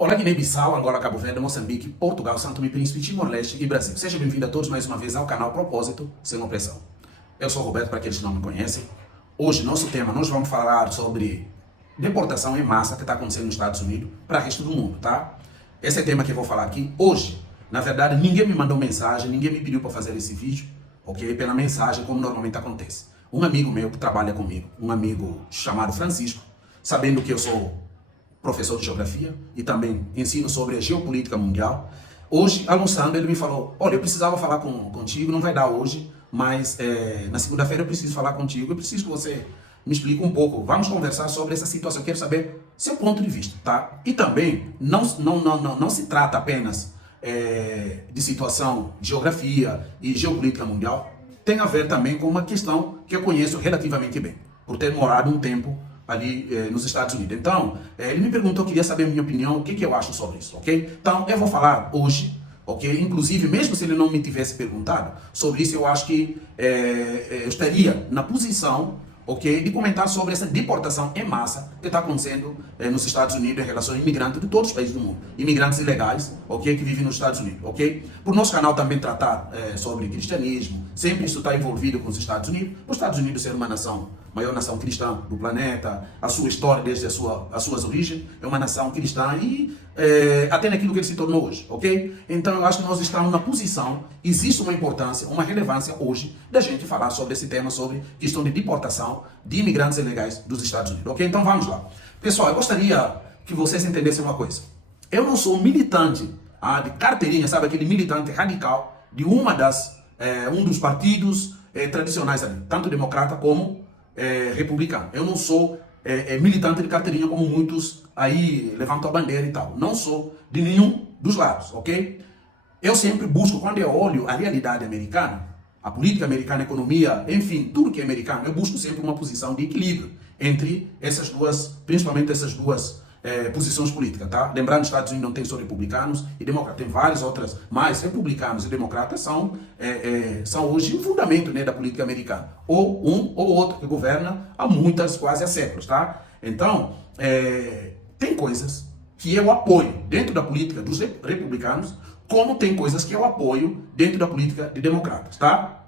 Olá, Guiné-Bissau, Angola, Cabo Verde, Moçambique, Portugal, Santo Tomé e Príncipe, Timor-Leste e Brasil. Sejam bem-vindos a todos mais uma vez ao canal Propósito Sem Opressão. Eu sou o Roberto, para aqueles que não me conhecem. Hoje, nosso tema, nós vamos falar sobre deportação em massa que está acontecendo nos Estados Unidos para o resto do mundo, tá? Esse é o tema que eu vou falar aqui hoje. Na verdade, ninguém me mandou mensagem, ninguém me pediu para fazer esse vídeo, ok? Pela mensagem, como normalmente acontece. Um amigo meu que trabalha comigo, um amigo chamado Francisco, sabendo que eu sou professor de geografia e também ensino sobre a geopolítica mundial. Hoje, almoçando, ele me falou, olha, eu precisava falar contigo, não vai dar hoje, mas na segunda-feira eu preciso falar contigo, eu preciso que você me explique um pouco, vamos conversar sobre essa situação, eu quero saber seu ponto de vista, tá? E também, não se trata apenas de situação de geografia e geopolítica mundial, tem a ver também com uma questão que eu conheço relativamente bem, por ter morado um tempo ali nos Estados Unidos. Então, ele me perguntou, eu queria saber a minha opinião, o que eu acho sobre isso, ok? Então, eu vou falar hoje, ok? Inclusive, mesmo se ele não me tivesse perguntado sobre isso, eu acho que eu estaria na posição, ok, de comentar sobre essa deportação em massa que está acontecendo nos Estados Unidos em relação a imigrantes de todos os países do mundo. Imigrantes ilegais, ok, que vivem nos Estados Unidos, ok? Por nosso canal também tratar sobre cristianismo, sempre isso está envolvido com os Estados Unidos. Os Estados Unidos ser uma nação, maior nação cristã do planeta, a sua história desde as suas origens, é uma nação cristã e até naquilo que ele se tornou hoje, ok? Então eu acho que nós estamos na posição, existe uma importância, uma relevância hoje da gente falar sobre esse tema, sobre questão de deportação de imigrantes ilegais dos Estados Unidos, ok? Então vamos lá. Pessoal, eu gostaria que vocês entendessem uma coisa. Eu não sou militante de carteirinha, sabe, aquele militante radical de um dos partidos tradicionais ali, tanto democrata como republicano. Eu não sou militante de carteirinha como muitos aí levantam a bandeira e tal. Não sou de nenhum dos lados, ok? Eu sempre busco, quando eu olho a realidade americana, a política americana, a economia, enfim, tudo que é americano, eu busco sempre uma posição de equilíbrio entre essas duas, principalmente essas duas posições políticas, tá? Lembrando, os Estados Unidos não tem só republicanos e democratas, tem várias outras, mas republicanos e democratas são hoje o fundamento, né, da política americana. Ou um ou outro que governa há quase há séculos, tá? Então, tem coisas que eu apoio dentro da política dos republicanos, como tem coisas que eu apoio dentro da política de democratas, tá?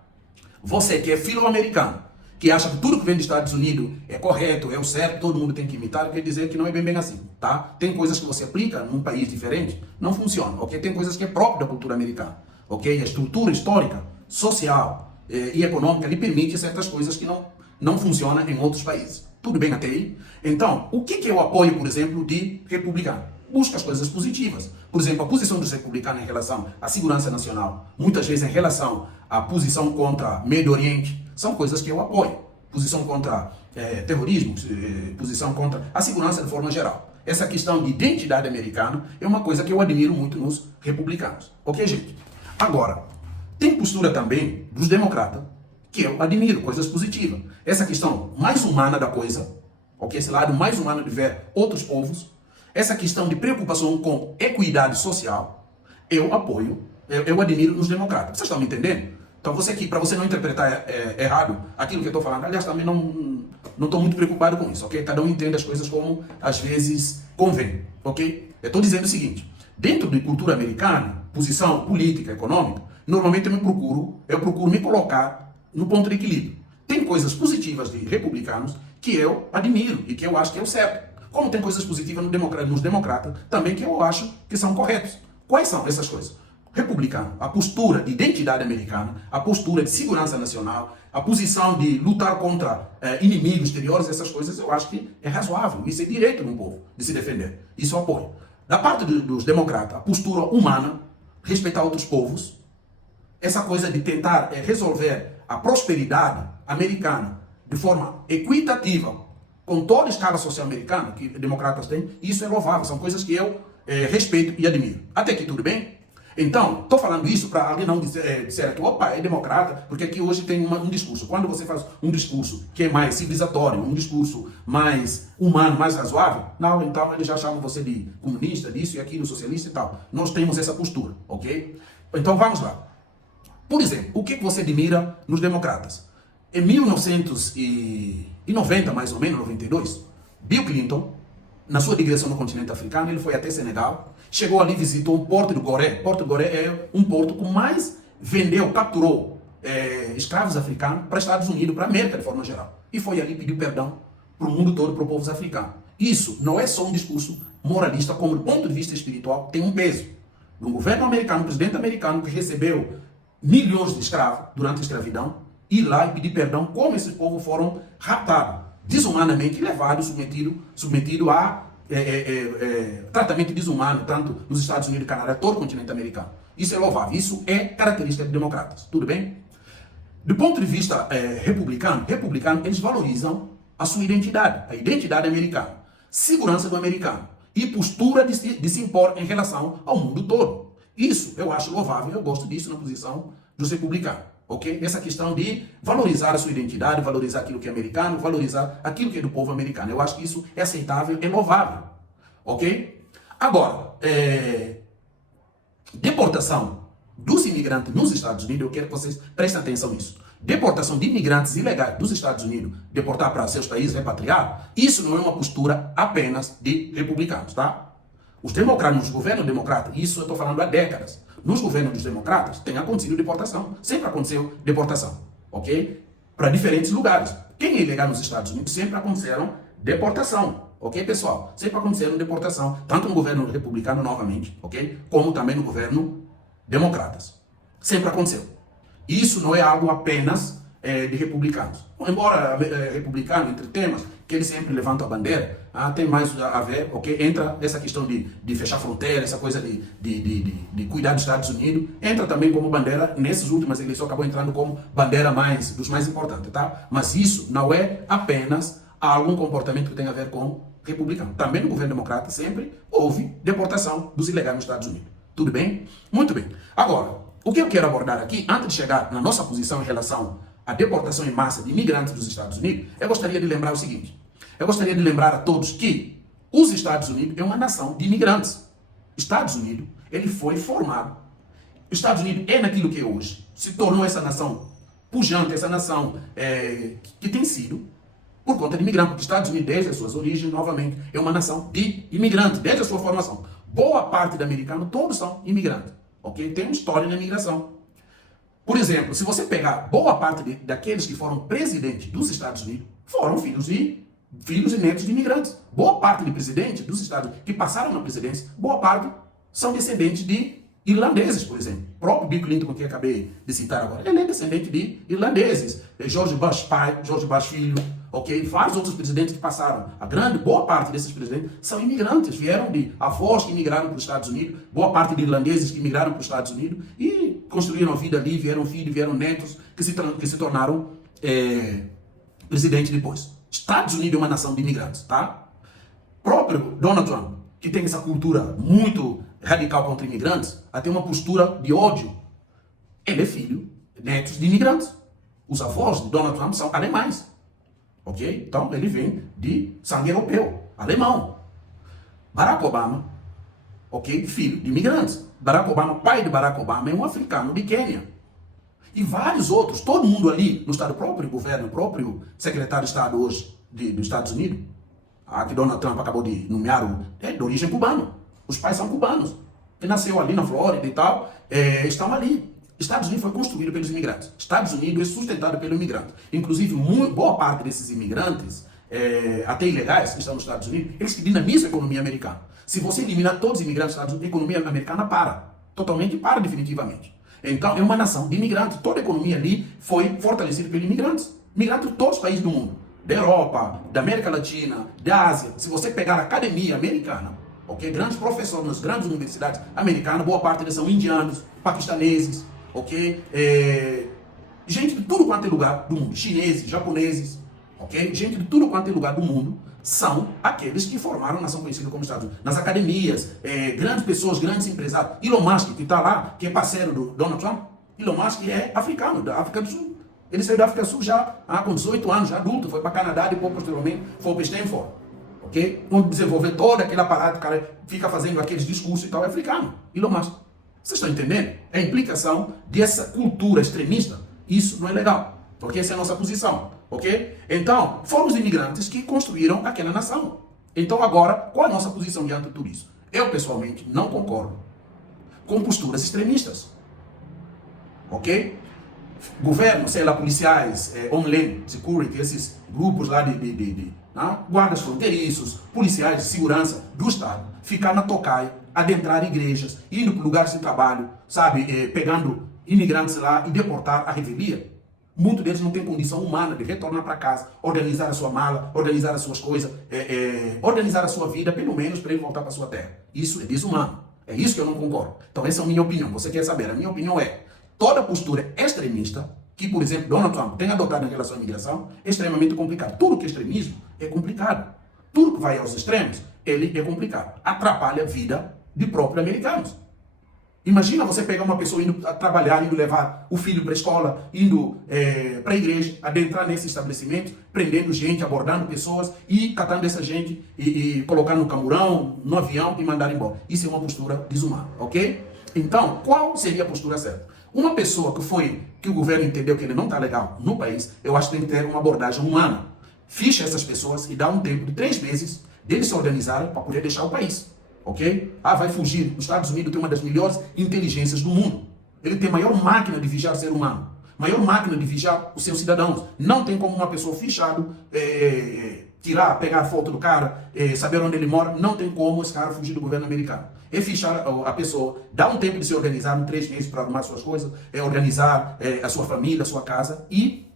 Você que é filo-americano, que acha que tudo que vem dos Estados Unidos é correto, é o certo, todo mundo tem que imitar, quer dizer que não é bem assim, tá? Tem coisas que você aplica num país diferente, não funciona, ok? Tem coisas que é próprio da cultura americana, ok? A estrutura histórica, social e econômica lhe permite certas coisas que não funcionam em outros países. Tudo bem até aí? Então, o que eu apoio, por exemplo, de republicano? Busca as coisas positivas. Por exemplo, a posição dos republicanos em relação à segurança nacional, muitas vezes em relação à posição contra Médio Oriente, são coisas que eu apoio. Posição contra terrorismo, posição contra a segurança de forma geral. Essa questão de identidade americana é uma coisa que eu admiro muito nos republicanos. Ok, gente? Agora, tem postura também dos democratas que eu admiro, coisas positivas. Essa questão mais humana da coisa, ok? Esse lado mais humano de ver outros povos, essa questão de preocupação com equidade social, eu apoio, eu admiro nos democratas. Vocês estão me entendendo? Então você aqui, para você não interpretar errado aquilo que eu estou falando, aliás, também não estou muito preocupado com isso, ok? Cada um entende as coisas como às vezes convém, ok? Eu estou dizendo o seguinte, dentro de cultura americana, posição política, econômica, normalmente eu procuro me colocar no ponto de equilíbrio. Tem coisas positivas de republicanos que eu admiro e que eu acho que é o certo. Como tem coisas positivas nos democratas também que eu acho que são corretos. Quais são essas coisas? Republicano, a postura de identidade americana, a postura de segurança nacional, a posição de lutar contra inimigos exteriores, essas coisas eu acho que é razoável. Isso é direito de um povo de se defender. Isso eu apoio. Da parte dos democratas, a postura humana, respeitar outros povos, essa coisa de tentar resolver a prosperidade americana de forma equitativa, com toda a escala social americana que democratas têm, isso é louvável. São coisas que eu respeito e admiro. Até aqui tudo bem? Então, estou falando isso para alguém não dizer que, opa, é democrata, porque aqui hoje tem um discurso. Quando você faz um discurso que é mais civilizatório, um discurso mais humano, mais razoável, não, então eles já chamam você de comunista, disso e aquilo, socialista e tal. Nós temos essa postura, ok? Então vamos lá. Por exemplo, o que você admira nos democratas? Em 1990, mais ou menos, 92, Bill Clinton, na sua digressão no continente africano, ele foi até Senegal, chegou ali, visitou o Porto de Gorée. Porto de Gorée é um porto que mais vendeu, capturou escravos africanos para Estados Unidos, para a América de forma geral. E foi ali pedir perdão para o mundo todo, para os povos africanos. Isso não é só um discurso moralista, como do ponto de vista espiritual, tem um peso. Um governo americano, um presidente americano que recebeu milhões de escravos durante a escravidão, ir lá e pedir perdão como esses povos foram raptados, desumanamente levados, submetidos a tratamento desumano, tanto nos Estados Unidos, Canadá, todo o continente americano. Isso é louvável, isso é característica de democratas, tudo bem? Do ponto de vista republicano, eles valorizam a sua identidade, a identidade americana, segurança do americano e postura de se impor em relação ao mundo todo. Isso eu acho louvável, eu gosto disso na posição dos republicanos, ok? Essa questão de valorizar a sua identidade, valorizar aquilo que é americano, valorizar aquilo que é do povo americano. Eu acho que isso é aceitável, é louvável, ok? Agora, deportação dos imigrantes nos Estados Unidos, eu quero que vocês prestem atenção nisso. Deportação de imigrantes ilegais dos Estados Unidos, deportar para seus países, repatriar, isso não é uma postura apenas de republicanos, tá? Os democratas, nos governos democratas, isso eu estou falando há décadas, nos governos dos democratas tem acontecido deportação, sempre aconteceu deportação, ok? Para diferentes lugares. Quem é ilegal nos Estados Unidos, sempre aconteceram deportação, ok, pessoal? Sempre aconteceram deportação, tanto no governo republicano, novamente, ok? Como também no governo democratas. Sempre aconteceu. Isso não é algo apenas de republicanos. Embora republicano, entre temas, que eles sempre levantam a bandeira, tem mais a ver, ok? Entra essa questão de fechar fronteira, essa coisa de cuidar dos Estados Unidos, entra também como bandeira, nessas últimas eleições acabou entrando como bandeira dos mais importantes, tá? Mas isso não é apenas algum comportamento que tem a ver com republicano. Também no governo democrata sempre houve deportação dos ilegais nos Estados Unidos. Tudo bem? Muito bem. Agora, o que eu quero abordar aqui, antes de chegar na nossa posição em relação à deportação em massa de imigrantes dos Estados Unidos, eu gostaria de lembrar o seguinte. Eu gostaria de lembrar a todos que os Estados Unidos é uma nação de imigrantes. Estados Unidos, ele foi formado. Os Estados Unidos é naquilo que é hoje. Se tornou essa nação pujante, essa nação que tem sido por conta de imigrantes. Porque os Estados Unidos, desde as suas origens, novamente, é uma nação de imigrantes, desde a sua formação. Boa parte do americano, todos são imigrantes. Ok? Tem uma história na imigração. Por exemplo, se você pegar boa parte daqueles que foram presidentes dos Estados Unidos, foram filhos e netos de imigrantes. Boa parte de presidentes dos Estados Unidos que passaram na presidência, boa parte são descendentes de irlandeses, por exemplo. O próprio Bill Clinton, que eu acabei de citar agora, ele é descendente de irlandeses. George Bush pai, George Bush filho, ok? Vários outros presidentes que passaram. A boa parte desses presidentes são imigrantes. Vieram de avós que imigraram para os Estados Unidos, boa parte de irlandeses que imigraram para os Estados Unidos e construíram a vida ali, vieram filhos, vieram netos que se tornaram presidentes depois. Estados Unidos é uma nação de imigrantes, tá? Próprio Donald Trump, que tem essa cultura muito radical contra imigrantes, até uma postura de ódio. Ele é filho, netos de imigrantes. Os avós de Donald Trump são alemães. Ok? Então, ele vem de sangue europeu, alemão. Barack Obama, ok? Filho de imigrantes. Barack Obama, pai de Barack Obama, é um africano de Quênia. E vários outros, todo mundo ali, no estado próprio governo, próprio secretário de Estado hoje dos Estados Unidos, que Donald Trump acabou de nomear, é de origem cubana. Os pais são cubanos. Ele nasceu ali na Flórida e tal, estão ali. Estados Unidos foi construído pelos imigrantes. Estados Unidos é sustentado pelo imigrante. Inclusive, boa parte desses imigrantes, até ilegais, que estão nos Estados Unidos, eles que dinamizam a economia americana. Se você eliminar todos os imigrantes dos Estados Unidos, a economia americana para. Totalmente para, definitivamente. Então, é uma nação de imigrantes. Toda a economia ali foi fortalecida pelos imigrantes. Imigrantes de todos os países do mundo. Da Europa, da América Latina, da Ásia. Se você pegar a academia americana, ok? Grandes professores nas grandes universidades americanas, boa parte deles são indianos, paquistaneses, ok? Gente de tudo quanto é lugar do mundo. Chineses, japoneses, ok? Gente de tudo quanto é lugar do mundo são aqueles que formaram a nação conhecida como Estados Unidos. Nas academias, grandes pessoas, grandes empresários. Elon Musk, que está lá, que é parceiro do Donald Trump, Elon Musk é africano, da África do Sul. Ele saiu da África do Sul já com 18 anos, já adulto, foi para Canadá, depois posteriormente foi para Stanford. Ok? Quando desenvolver todo aquele aparato, o cara fica fazendo aqueles discursos e tal, é africano. Elon Musk. Vocês estão entendendo? A implicação dessa cultura extremista, isso não é legal. Porque essa é a nossa posição. Ok? Então, foram os imigrantes que construíram aquela nação. Então agora, qual a nossa posição diante de tudo isso? Eu, pessoalmente, não concordo com posturas extremistas. Ok? Governo, sei lá, policiais, Homeland Security, esses grupos lá guardas fronteiriços, policiais de segurança do Estado, ficar na tocaia, adentrar igrejas, indo para lugares de trabalho, sabe, pegando imigrantes lá e deportar a revelia. Muitos deles não têm condição humana de retornar para casa, organizar a sua mala, organizar as suas coisas, organizar a sua vida, pelo menos para ele voltar para a sua terra. Isso é desumano. É isso que eu não concordo. Então essa é a minha opinião. Você quer saber? A minha opinião é: toda postura extremista que, por exemplo, Donald Trump tem adotado em relação à imigração é extremamente complicado. Tudo que é extremismo é complicado. Tudo que vai aos extremos, ele é complicado. Atrapalha a vida de próprios americanos. Imagina você pegar uma pessoa indo trabalhar, indo levar o filho para a escola, indo para a igreja, adentrar nesse estabelecimento, prendendo gente, abordando pessoas e catando essa gente e colocando no camburão, no avião e mandar embora. Isso é uma postura desumana, ok? Então, qual seria a postura certa? Uma pessoa que o governo entendeu que ele não está legal no país, eu acho que tem que ter uma abordagem humana. Ficha essas pessoas e dá um tempo de 3 meses deles se organizarem para poder deixar o país. Ok? Vai fugir. Os Estados Unidos tem uma das melhores inteligências do mundo. Ele tem a maior máquina de vigiar o ser humano. Maior máquina de vigiar os seus cidadãos. Não tem como uma pessoa fichado pegar a foto do cara, saber onde ele mora. Não tem como esse cara fugir do governo americano. É fichar a pessoa, dá um tempo de se organizar, em 3 meses para arrumar suas coisas, organizar a sua família, a sua casa e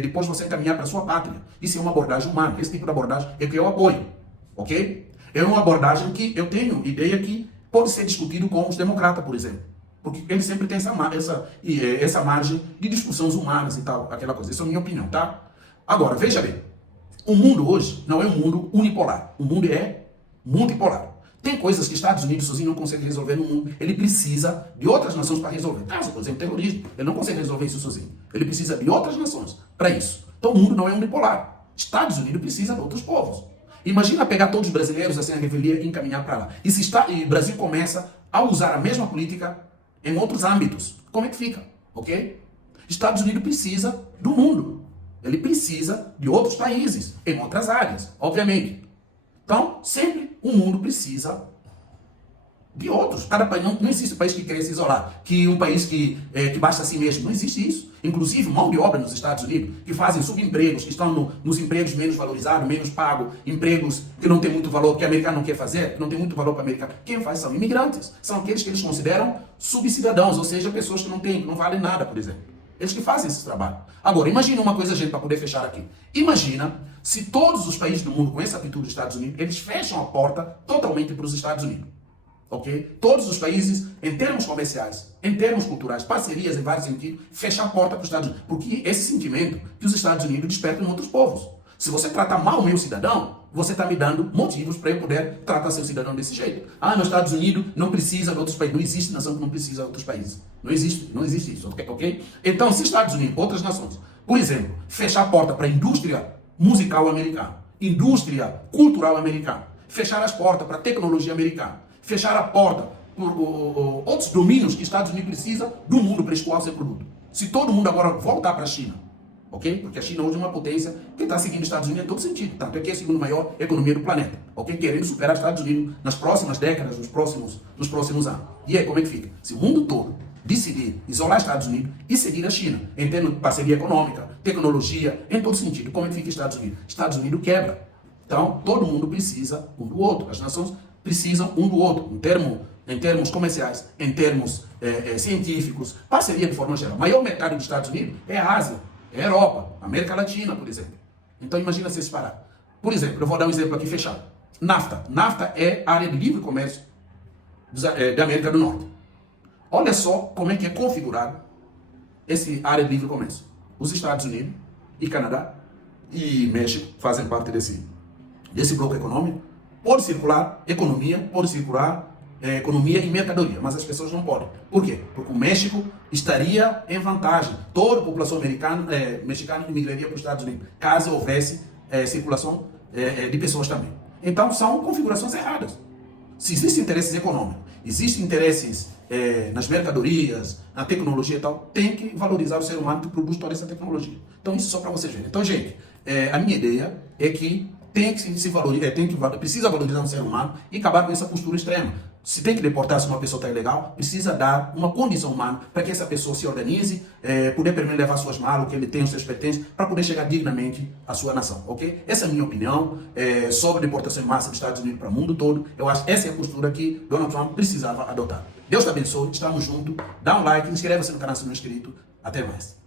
depois você encaminhar para a sua pátria. Isso é uma abordagem humana. Esse tipo de abordagem é que eu apoio. Ok? É uma abordagem que eu tenho ideia que pode ser discutido com os democratas, por exemplo. Porque eles sempre têm essa margem de discussões humanas e tal, aquela coisa. Essa é a minha opinião, tá? Agora, veja bem. O mundo hoje não é um mundo unipolar. O mundo é multipolar. Tem coisas que os Estados Unidos sozinho não consegue resolver no mundo. Ele precisa de outras nações para resolver. Caso, por exemplo, terrorismo. Ele não consegue resolver isso sozinho. Ele precisa de outras nações para isso. Então o mundo não é unipolar. Estados Unidos precisa de outros povos. Imagina pegar todos os brasileiros assim a revelia e encaminhar para lá. E se o Brasil começa a usar a mesma política em outros âmbitos, como é que fica? Ok? Estados Unidos precisa do mundo. Ele precisa de outros países, em outras áreas, obviamente. Então, sempre o mundo precisa de outros. Cada país, não existe um país que quer se isolar, que um país que basta a si mesmo. Não existe isso. Inclusive, mão de obra nos Estados Unidos, que fazem subempregos, que estão nos empregos menos valorizados, menos pagos, empregos que não têm muito valor, que o americano não quer fazer, que não tem muito valor para o americano. Quem faz são imigrantes. São aqueles que eles consideram subcidadãos, ou seja, pessoas que não valem nada, por exemplo. Eles que fazem esse trabalho. Agora, imagina uma coisa, gente, para poder fechar aqui. Imagina se todos os países do mundo, com essa atitude dos Estados Unidos, eles fecham a porta totalmente para os Estados Unidos. Ok? Todos os países, em termos comerciais, em termos culturais, parcerias em vários sentidos, fecham a porta para os Estados Unidos. Porque esse sentimento que os Estados Unidos despertam em outros povos. Se você tratar mal o meu cidadão, você está me dando motivos para eu poder tratar seu cidadão desse jeito. Nos Estados Unidos não precisa de outros países. Não existe nação que não precisa de outros países. Não existe isso, ok? Então, se Estados Unidos, outras nações, por exemplo, fechar a porta para a indústria musical americana, indústria cultural americana, fechar as portas para a tecnologia americana, fechar a porta por outros domínios que os Estados Unidos precisa do mundo para escoar seu produto. Se todo mundo agora voltar para a China, ok? Porque a China hoje é uma potência que está seguindo os Estados Unidos em todo sentido. Tanto é que é a segunda maior economia do planeta, ok? Querendo superar os Estados Unidos nas próximas décadas, nos próximos anos. E aí, como é que fica? Se o mundo todo decidir isolar os Estados Unidos e seguir a China, em termos de parceria econômica, tecnologia, em todo sentido, como é que fica os Estados Unidos? Estados Unidos quebra. Então, todo mundo precisa um do outro. As nações precisam um do outro, em termos comerciais, em termos científicos, parceria de forma geral. O maior mercado dos Estados Unidos é a Ásia, é a Europa, a América Latina, por exemplo. Então imagina se separar. Por exemplo, eu vou dar um exemplo aqui fechado. NAFTA. NAFTA é a área de livre comércio da América do Norte. Olha só como é que é configurado essa área de livre comércio. Os Estados Unidos e Canadá e México fazem parte desse bloco econômico. Pode circular economia, economia e mercadoria, mas as pessoas não podem. Por quê? Porque o México estaria em vantagem. Toda a população mexicana migraria para os Estados Unidos, caso houvesse circulação de pessoas também. Então, são configurações erradas. Se existem interesses econômicos, existem interesses nas mercadorias, na tecnologia e tal, tem que valorizar o ser humano que produz toda essa tecnologia. Então, isso só para vocês verem. Então, gente, a minha ideia é que tem que se valorizar, precisa valorizar um ser humano e acabar com essa postura extrema. Se tem que deportar se uma pessoa está ilegal, precisa dar uma condição humana para que essa pessoa se organize, poder primeiro levar suas malas, o que ele tem, os seus pertences, para poder chegar dignamente à sua nação, ok? Essa é a minha opinião sobre deportação em massa dos Estados Unidos para o mundo todo. Eu acho que essa é a postura que Donald Trump precisava adotar. Deus te abençoe, estamos juntos. Dá um like, inscreva-se no canal se não é inscrito. Até mais.